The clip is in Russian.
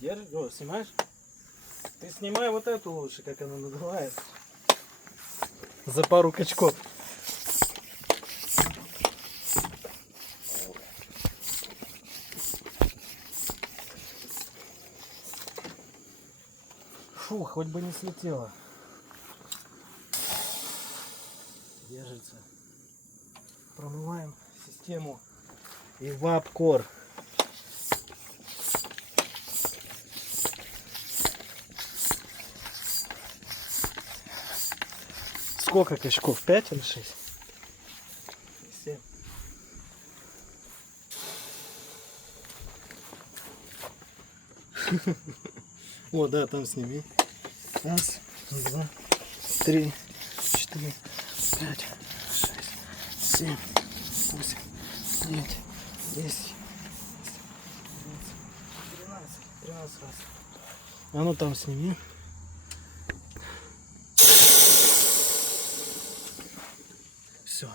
Держишь? О, снимаешь? Ты снимай вот эту лучше, как она надувает. За пару качков. Фу, хоть бы не слетело. Держится. Промываем систему Evapcore. Сколько качков? 5 или 6? 7. О, да, там сними. Раз, два, три, 4, 5, 6, 7, 8, 9, 10, 13 раз. А ну там сними. Все.